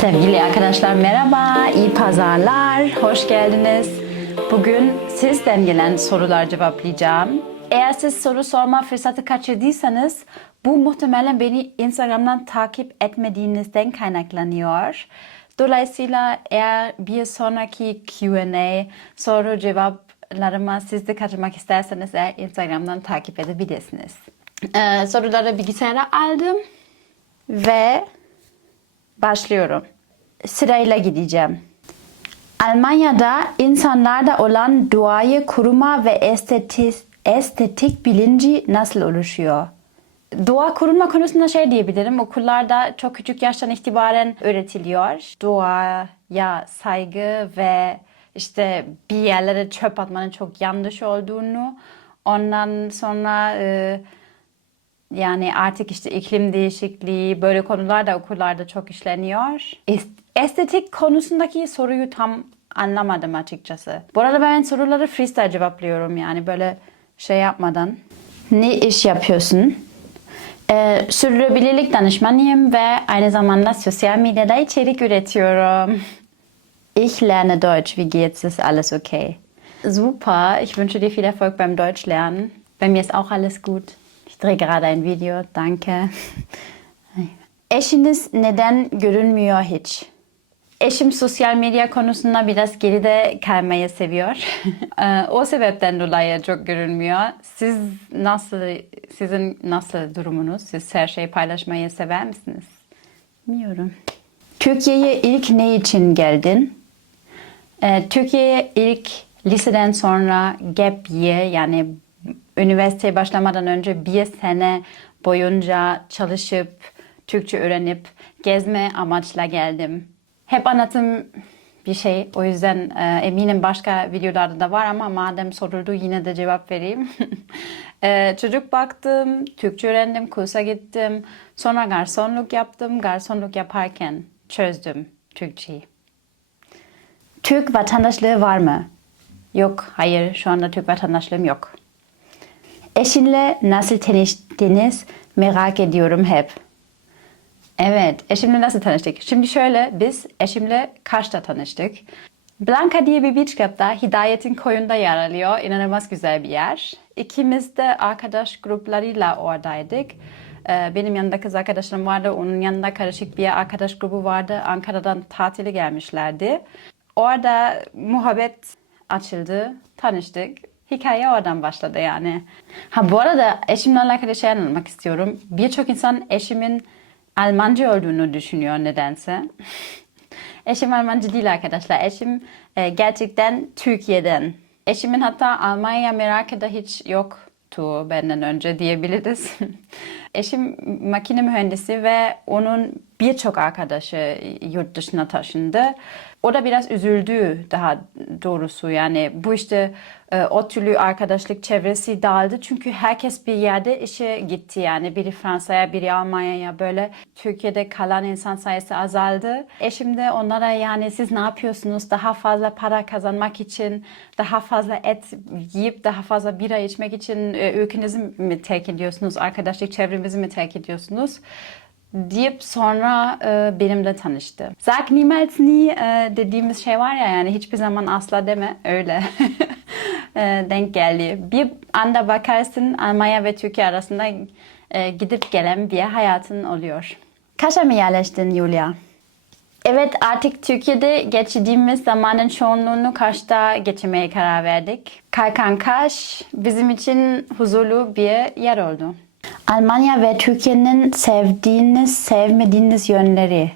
Sevgili arkadaşlar merhaba, iyi pazarlar, hoş geldiniz. Bugün sizden gelen sorular cevaplayacağım. Eğer siz soru sorma fırsatı kaçırdıysanız bu muhtemelen beni Instagram'dan takip etmediğinizden kaynaklanıyor. Dolayısıyla eğer bir sonraki Q&A soru cevaplarıma siz de katılmak isterseniz eğer Instagram'dan takip edebilirsiniz. Ee, soruları bilgisayara aldım ve Başlıyorum. Sırayla gideceğim. Almanya'da insanlarda olan doğayı koruma ve estetik, estetik bilinci nasıl oluşuyor? Doğa korunma konusunda şey diyebilirim. Okullarda çok küçük yaştan itibaren öğretiliyor. Doğaya saygı ve işte bir yerlere çöp atmanın çok yanlış olduğunu. Ondan sonra e, yani artık işte iklim değişikliği böyle konular da okullarda çok işleniyor. Es- Estetik konusundaki soruyu tam anlamadım açıkçası. Bu arada ben soruları freestyle cevaplıyorum yani böyle şey yapmadan. Ne iş yapıyorsun? Ee, sürdürülebilirlik danışmanıyım ve aynı zamanda sosyal medyada içerik üretiyorum. Ich lerne Deutsch. Wie geht's? Ist alles okay? Super. Ich wünsche dir viel Erfolg beim Deutsch lernen. Bei mir ist auch alles gut. Ich drehe gerade ein Video. Danke. Eşiniz neden görünmüyor hiç? Eşim sosyal medya konusunda biraz geride kalmayı seviyor. O sebepten dolayı çok görünmüyor. Siz nasıl, sizin nasıl durumunuz? Siz her şeyi paylaşmayı sever misiniz? Bilmiyorum. Türkiye'ye ilk ne için geldin? Ee, Türkiye'ye ilk liseden sonra gap year yani üniversiteye başlamadan önce bir sene boyunca çalışıp Türkçe öğrenip gezme amaçla geldim. Hep anlatım bir şey. O yüzden e, eminim başka videolarda da var ama madem soruldu yine de cevap vereyim. E, çocuk baktım, Türkçe öğrendim, kursa gittim. Sonra garsonluk yaptım. Garsonluk yaparken çözdüm Türkçeyi. Türk vatandaşlığı var mı? Yok, hayır. Şu anda Türk vatandaşlığım yok. Eşinle nasıl tanıştınız merak ediyorum hep. Evet, eşimle nasıl tanıştık? Şimdi şöyle, biz eşimle Kaş'ta tanıştık. Blanca diye bir beach club'da Hidayet'in koyunda yer alıyor. İnanılmaz güzel bir yer. İkimiz de arkadaş gruplarıyla oradaydık. Ee, Benim yanında kız arkadaşlarım vardı. Onun yanında karışık bir arkadaş grubu vardı. Ankara'dan tatile gelmişlerdi. Orada muhabbet açıldı. Tanıştık. Hikaye oradan başladı yani. Ha bu arada eşimle alakalı şey anlatmak istiyorum. Birçok insan eşimin Almanca olduğunu düşünüyor nedense. Eşim Almancı değil arkadaşlar. Eşim e, gerçekten Türkiye'den. Eşimin hatta Almanya merakı da hiç yoktu benden önce diyebiliriz. Eşim makine mühendisi ve onun birçok arkadaşı yurt dışına taşındı. O da biraz üzüldü daha doğrusu. Yani bu işte e, o türlü arkadaşlık çevresi dağıldı. Çünkü herkes bir yerde işe gitti. Yani biri Fransa'ya biri Almanya'ya böyle Türkiye'de kalan insan sayısı azaldı. Eşim de onlara yani siz ne yapıyorsunuz? Daha fazla para kazanmak için daha fazla et yiyip daha fazla bira içmek için e, ülkenizi mi terk ediyorsunuz? Arkadaşlık çevremizi mi terk ediyorsunuz? Deyip sonra e, benimle tanıştı. Sag niemals nie e, dediğimiz şey var ya yani hiçbir zaman asla deme öyle e, denk geldi. Bir anda bakarsın Almanya ve Türkiye arasında e, gidip gelen bir hayatın oluyor. Kaş'a mı yerleştin Julia? Evet artık Türkiye'de geçirdiğimiz zamanın çoğunluğunu Kaş'ta geçirmeye karar verdik. Kalkan Kaş bizim için huzurlu bir yer oldu. Almanya ve Türkiye'nin sevdiğiniz, sevmediğiniz yönleri.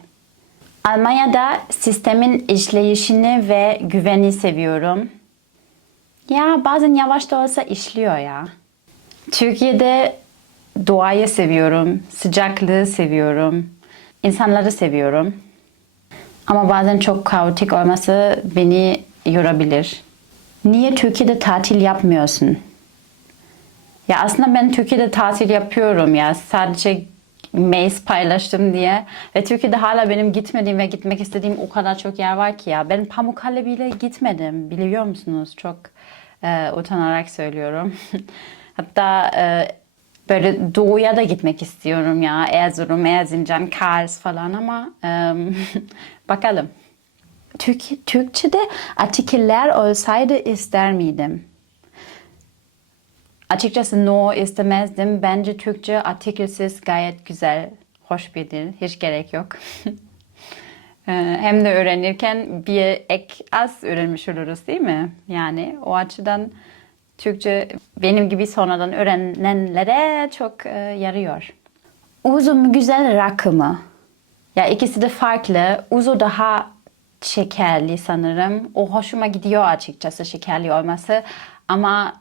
Almanya'da sistemin işleyişini ve güveni seviyorum. Ya bazen yavaş da olsa işliyor ya. Türkiye'de doğayı seviyorum, sıcaklığı seviyorum, insanları seviyorum. Ama bazen çok kaotik olması beni yorabilir. Niye Türkiye'de tatil yapmıyorsun? Ya aslında ben Türkiye'de tatil yapıyorum ya. Sadece Maze paylaştım diye. Ve Türkiye'de hala benim gitmediğim ve gitmek istediğim o kadar çok yer var ki ya. Ben Pamukkale bile gitmedim. Biliyor musunuz? Çok e, utanarak söylüyorum. Hatta e, Böyle doğuya da gitmek istiyorum ya. Erzurum, Erzincan, Kars falan ama em, bakalım. Türk, Türkçe'de artikeller olsaydı ister miydim? Açıkçası no istemezdim. Bence Türkçe artikelsiz gayet güzel, hoş bir dil. Hiç gerek yok. Ee, Hem de öğrenirken bir ek az öğrenmiş oluruz değil mi? Yani o açıdan Türkçe benim gibi sonradan öğrenenlere çok e, yarıyor. Uzun mu güzel rakı mı? Ya ikisi de farklı. Uzo daha şekerli sanırım. O hoşuma gidiyor açıkçası şekerli olması. Ama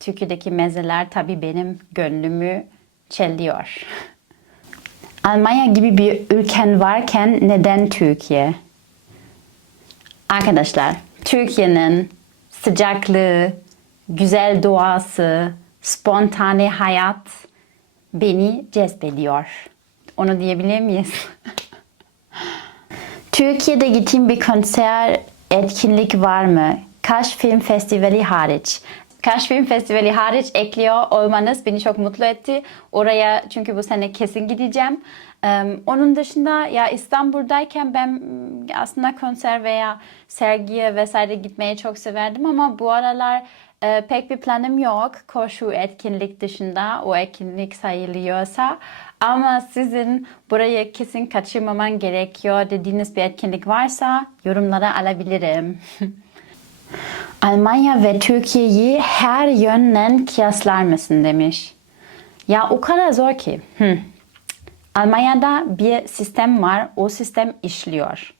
Türkiye'deki mezeler tabii benim gönlümü çeliyor. Almanya gibi bir ülken varken neden Türkiye? Arkadaşlar, Türkiye'nin sıcaklığı, güzel doğası, spontane hayat beni cezbediyor. Onu diyebilir miyiz? Türkiye'de gittiğim bir konser etkinlik var mı? Kaş Film Festivali hariç. Kaş Film Festivali hariç ekliyor olmanız beni çok mutlu etti. Oraya çünkü bu sene kesin gideceğim. Onun dışında ya İstanbul'dayken ben aslında konser veya sergiye vesaire gitmeyi çok severdim ama bu aralar e, pek bir planım yok koşu etkinlik dışında o etkinlik sayılıyorsa ama sizin buraya kesin kaçırmaman gerekiyor dediğiniz bir etkinlik varsa yorumlara alabilirim. Almanya ve Türkiye'yi her yönden kıyaslar mısın demiş. Ya o kadar zor ki. Hmm. Almanya'da bir sistem var. O sistem işliyor.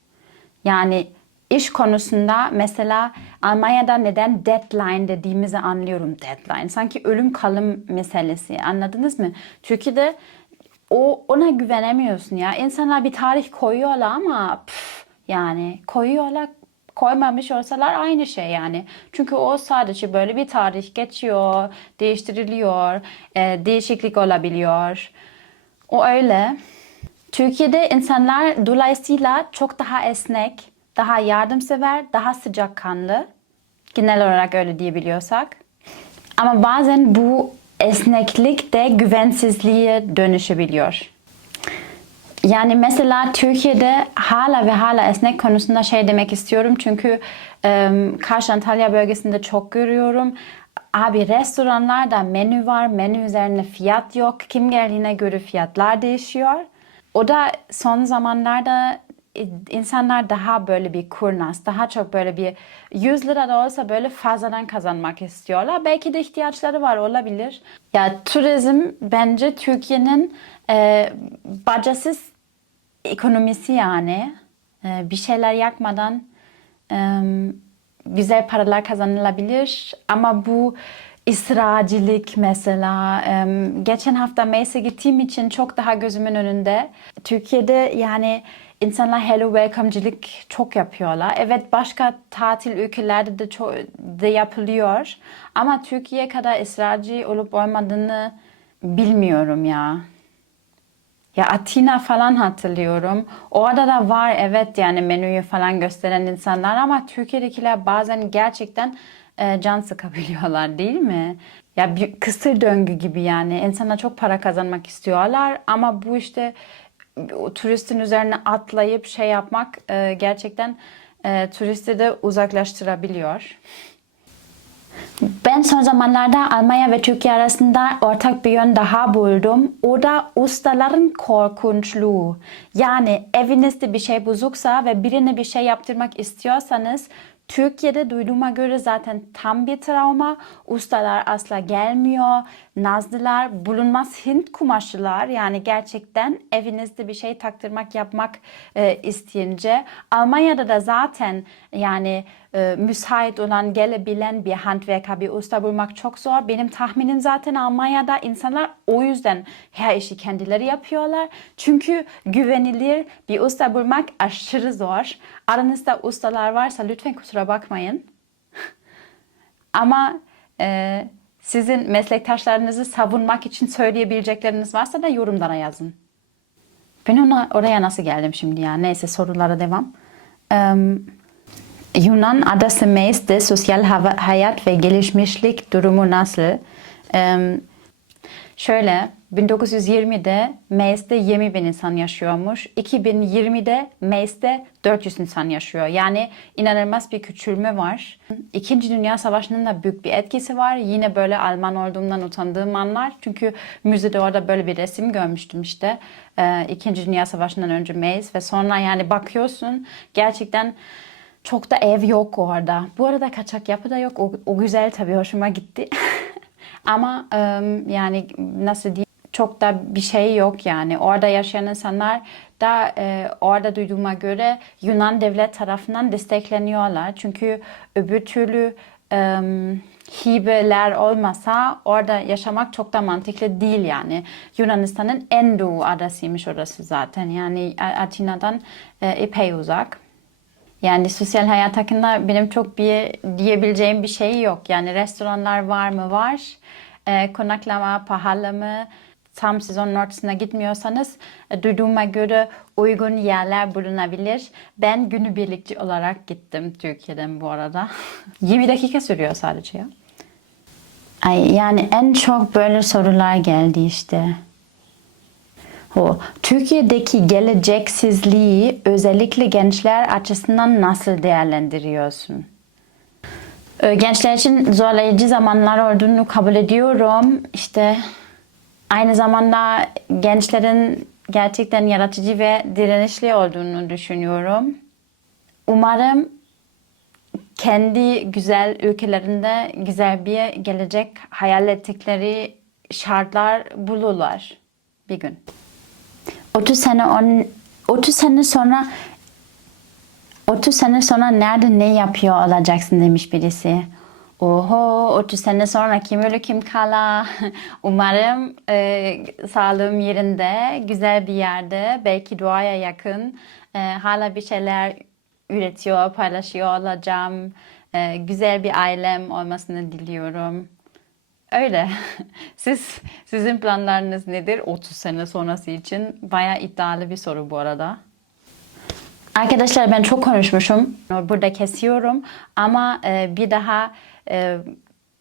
Yani iş konusunda mesela Almanya'da neden deadline dediğimizi anlıyorum. Deadline. Sanki ölüm kalım meselesi. Anladınız mı? Türkiye'de o ona güvenemiyorsun ya. İnsanlar bir tarih koyuyorlar ama püf, yani koyuyorlar koymamış olsalar aynı şey yani. Çünkü o sadece böyle bir tarih geçiyor, değiştiriliyor, e, değişiklik olabiliyor. O öyle. Türkiye'de insanlar dolayısıyla çok daha esnek, daha yardımsever, daha sıcakkanlı. Genel olarak öyle diyebiliyorsak. Ama bazen bu esneklik de güvensizliğe dönüşebiliyor. Yani mesela Türkiye'de hala ve hala esnek konusunda şey demek istiyorum. Çünkü e, Kars Antalya bölgesinde çok görüyorum. Abi restoranlarda menü var, menü üzerine fiyat yok. Kim geldiğine göre fiyatlar değişiyor. O da son zamanlarda insanlar daha böyle bir kurnaz, daha çok böyle bir 100 lira da olsa böyle fazladan kazanmak istiyorlar. Belki de ihtiyaçları var olabilir. Ya turizm bence Türkiye'nin e, bacasız ekonomisi yani. E, bir şeyler yakmadan e, güzel paralar kazanılabilir ama bu İsracılık mesela. e, Geçen hafta Mayıs'a gittiğim için çok daha gözümün önünde. Türkiye'de yani insanlar hello welcome'cılık çok yapıyorlar. Evet başka tatil ülkelerde de çok de yapılıyor. Ama Türkiye kadar ısrarcı olup olmadığını bilmiyorum ya. Ya Atina falan hatırlıyorum. Orada da var evet yani menüyü falan gösteren insanlar ama Türkiye'dekiler bazen gerçekten e, can sıkabiliyorlar değil mi? Ya bir kısır döngü gibi yani. İnsanlar çok para kazanmak istiyorlar ama bu işte turistin üzerine atlayıp şey yapmak e, gerçekten e, turisti de uzaklaştırabiliyor. Ben son zamanlarda Almanya ve Türkiye arasında ortak bir yön daha buldum. O da ustaların korkunçluğu. Yani evinizde bir şey bozuksa ve birine bir şey yaptırmak istiyorsanız Türkiye'de duyduğuma göre zaten tam bir travma. Ustalar asla gelmiyor. Nazlılar, bulunmaz Hint kumaşçılar yani gerçekten evinizde bir şey taktırmak yapmak e, isteyince. Almanya'da da zaten yani e, müsait olan gelebilen bir handwerker, bir usta bulmak çok zor. Benim tahminim zaten Almanya'da insanlar o yüzden her işi kendileri yapıyorlar. Çünkü güvenilir bir usta bulmak aşırı zor. Aranızda ustalar varsa lütfen kusura bakmayın. Ama e, sizin meslektaşlarınızı savunmak için söyleyebilecekleriniz varsa da yorumlara yazın. Ben ona oraya nasıl geldim şimdi ya? Neyse sorulara devam. Um, Yunan adası Meis'te sosyal hayat ve gelişmişlik durumu nasıl? Um, Şöyle 1920'de Mayıs'ta 20 bin insan yaşıyormuş. 2020'de Mayıs'ta 400 insan yaşıyor. Yani inanılmaz bir küçülme var. İkinci Dünya Savaşı'nın da büyük bir etkisi var. Yine böyle Alman olduğumdan utandığım anlar. Çünkü müzede orada böyle bir resim görmüştüm işte. Ee, İkinci Dünya Savaşı'ndan önce Mayıs ve sonra yani bakıyorsun gerçekten çok da ev yok orada. Bu arada kaçak yapı da yok. O, o güzel tabii hoşuma gitti. Ama yani nasıl diyeyim çok da bir şey yok yani. Orada yaşayan insanlar da e, orada duyduğuma göre Yunan devlet tarafından destekleniyorlar. Çünkü öbür türlü ım, hibeler olmasa orada yaşamak çok da mantıklı değil yani. Yunanistan'ın en doğu adasıymış orası zaten. Yani Atina'dan e, epey uzak. Yani sosyal hayat hakkında benim çok bir diyebileceğim bir şey yok. Yani restoranlar var mı? Var. Ee, konaklama pahalı mı? Tam sezonun ortasına gitmiyorsanız e, duyduğuma göre uygun yerler bulunabilir. Ben günübirlikçi olarak gittim Türkiye'den bu arada. 20 dakika sürüyor sadece ya. Ay, yani en çok böyle sorular geldi işte. O, Türkiye'deki geleceksizliği özellikle gençler açısından nasıl değerlendiriyorsun? Gençler için zorlayıcı zamanlar olduğunu kabul ediyorum. İşte aynı zamanda gençlerin gerçekten yaratıcı ve direnişli olduğunu düşünüyorum. Umarım kendi güzel ülkelerinde güzel bir gelecek hayal ettikleri şartlar bulurlar bir gün. 30 sene on, 30 sene sonra 30 sene sonra nerede ne yapıyor olacaksın demiş birisi. Oho 30 sene sonra kim ölü kim kala. Umarım e, sağlığım yerinde, güzel bir yerde, belki doğaya yakın. E, hala bir şeyler üretiyor, paylaşıyor olacağım. E, güzel bir ailem olmasını diliyorum. Öyle. Siz sizin planlarınız nedir 30 sene sonrası için? Bayağı iddialı bir soru bu arada. Arkadaşlar ben çok konuşmuşum. Burada kesiyorum ama e, bir daha e,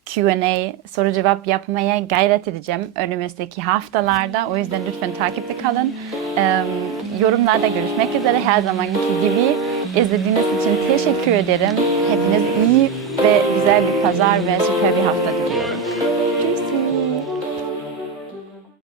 Q&A soru cevap yapmaya gayret edeceğim önümüzdeki haftalarda. O yüzden lütfen takipte kalın. E, yorumlarda görüşmek üzere. Her zamanki gibi izlediğiniz için teşekkür ederim. Hepiniz iyi ve güzel bir pazar ve süper bir hafta dilerim.